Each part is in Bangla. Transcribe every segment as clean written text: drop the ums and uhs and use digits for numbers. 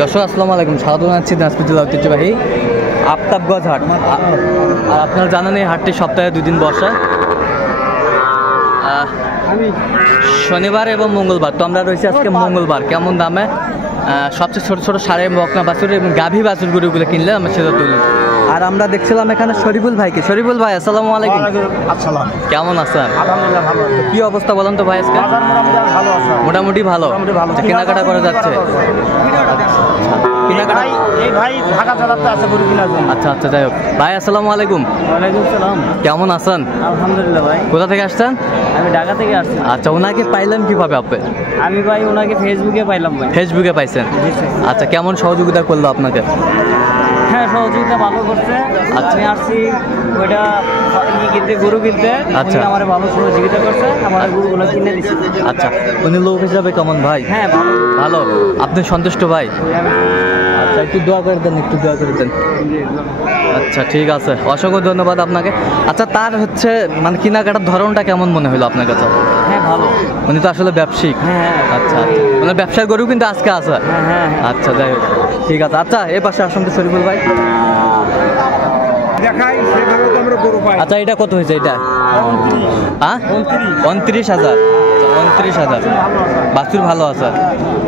দর্শক আসসালামু আলাইকুম, স্বাগত জানাচ্ছি দিনাজপুর জেলা ঐতিহ্যবাহী আফতাবগঞ্জ হাট। আর আপনারা জানেন এই হাটটি সপ্তাহে 2 দিন বসে, শনিবার এবং মঙ্গলবার। তো আমরা রয়েছি আজকে মঙ্গলবার। কেমন দামে সবচেয়ে ছোট ছোট সারে বকনা বাছুর এবং গাভী বাছুর গরুগুলো কিনলে আমরা সেটা তুলি। আর আমরা দেখছিলাম এখানে শরীফুল ভাইকে। শরীফুল ভাই আসসালামু আলাইকুম। আসসালাম। কেমন আছেন? আলহামদুলিল্লাহ ভালো। কি অবস্থা বলেন তো ভাই আজকে? ভালো আছে, মোটামুটি ভালো। কেনাকাটা করা যাচ্ছে? কেনাকাটা এই ভাই ঢাকা চালাতে আছে গরু কেনার জন্য। আচ্ছা আচ্ছা, যাই হোক। ভাই আসসালামু আলাইকুম। ওয়ালাইকুম সালাম। কেমন আছেন? আলহামদুলিল্লাহ ভাই। কোথা থেকে আসছেন? আমি ঢাকা থেকে আসছি। আচ্ছা, ওনাকে পাইলেন কিভাবে আপনি? আমি ভাই ওনাকে ফেসবুকে পাইলাম ভাই। ফেসবুকে পাইছেন? আচ্ছা, কেমন সহযোগিতা করলো আপনাকে? হ্যাঁ, সহযোগিতা ভালো করছে। আমি আসছি ওইটা কিনতে, গরু কিনতে। আচ্ছা, আমার ভালো সহযোগিতা করছে, আমার গরুগুলো কিনে দিচ্ছে। আচ্ছা, উনি লোক হিসাবে কেমন ভাই? হ্যাঁ, ভালো ভালো। আপনি সন্তুষ্ট ভাই? আচ্ছা, একটু দোয়া করে দেন, একটু দোয়া করে দেন। আচ্ছা, ঠিক আছে, অসংখ্য ধন্যবাদ আপনাকে। আচ্ছা, তার হচ্ছে মানে কেনাকাটার ধরনটা কেমন মনে হলো আপনার কাছে? হ্যাঁ, ভালো। উনি তো আসলে ব্যবসায়িক। হ্যাঁ, আচ্ছা আচ্ছা, মানে ব্যবসার গরু কিন্তু আজকে আছে। হ্যাঁ। আচ্ছা, যাই হোক, ঠিক আছে। আচ্ছা, এই পাশে আসুন তো শরীফুল ভাই। আচ্ছা, এটা কত হয়েছে? এটা 29,000। 29,000। বাছুর ভালো আছে?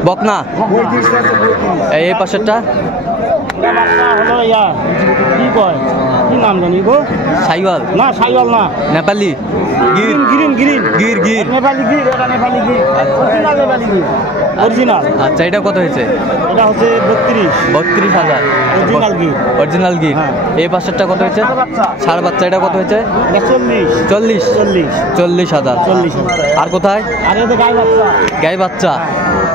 বকনা? এই পাশেরটা কি নাম জানি গো? সাইওয়াল না, সাইওয়াল না, নেপালি গির। গির গির নেপালি গির। এটা নেপালি গির, অরিজিনাল নেপালি গির, অরিজিনাল। আচ্ছা, এটা কত হয়েছে? এটা হচ্ছে 32,000 অরিজিনাল গির। অরিজিনাল গির। এই পাশেরটা কত হয়েছে? ষাঁড় বাচ্চা। এটা কত হয়েছে? 40,000। আর কোথায়? আর এটা গাই বাচ্চা। গাই বাচ্চা।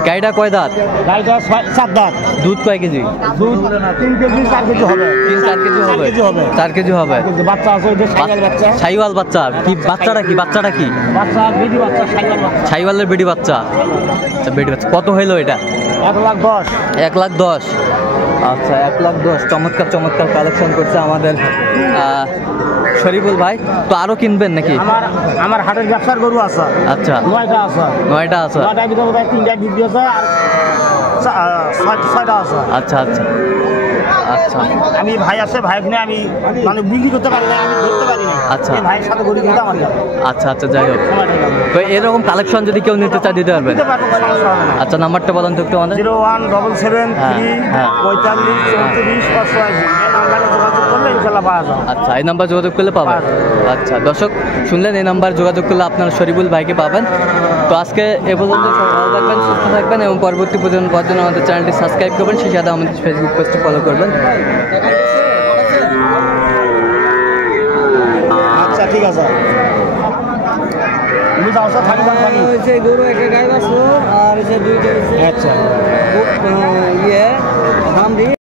গাইটা কয় দাঁত? গাইটা 7 দাঁত। দুধ কয় কেজি? দুধ 3 কেজি 4 কেজি হবে। 3-4 কেজি হবে। 4 কেজি হবে। কিন্তু বাচ্চা আছে ওই যে সাইওয়াল বাচ্চা। সাইওয়াল বাচ্চা কি? বাচ্চাটা কি? বাচ্চাটা কি? বাচ্চা বেডি বাচ্চা, সাইওয়াল বাচ্চা। সাইওয়ালের বেডি বাচ্চা। আচ্ছা, বেডি বাচ্চা কত হইলো এটা? 1,10,000। 1,10,000। আচ্ছা, 1,10,000। চমৎকার চমৎকার কালেকশন করছে আমাদের শরীফুল ভাই। তো আরো কিনবেন নাকি? আমার হাটের ব্যবসার গরু আছে। আচ্ছা, 9টা আছে। 9টা আছে। 9টার ভিতরে 3টা বিক্রি আছে আর 6টা আছে। আচ্ছা আচ্ছা আচ্ছা। আমি ভাই আছে, ভাই কিনে আমি মানে বিক্রি করতে পারি না, আমি ধরতে পারি না। আচ্ছা, এই ভাইয়ের সাথে গরু কিনতে আমার যাবে। আচ্ছা আচ্ছা, যাই হোক। তো এরকম কালেকশন যদি কেউ নিতে চায় দিতে পারবেন? আচ্ছা, নাম্বারটা বলেন তো একটু আমাদের। 01773 নাম্বারে যোগাযোগ করলে ইনশাআল্লাহ পাওয়া যাবে। আচ্ছা, এই নাম্বার যোগাযোগ করলে পাবেন। আচ্ছা, দর্শক শুনলেন, এই নাম্বার যোগাযোগ করলে আপনারা শরীফুল ভাইকে পাবেন। তো আজকে এ পর্যন্ত, ভালো থাকবেন, সুস্থ থাকবেন এবং পরবর্তী প্রজন্ম পাওয়ার জন্য আমাদের চ্যানেলটি সাবস্ক্রাইব করবেন, সেই সাথে আমাদের ফেসবুক পেজটি ফলো করবেন। আচ্ছা, ঠিক আছে। গরু একটা গাই বাছুর আর 2টা। আচ্ছা।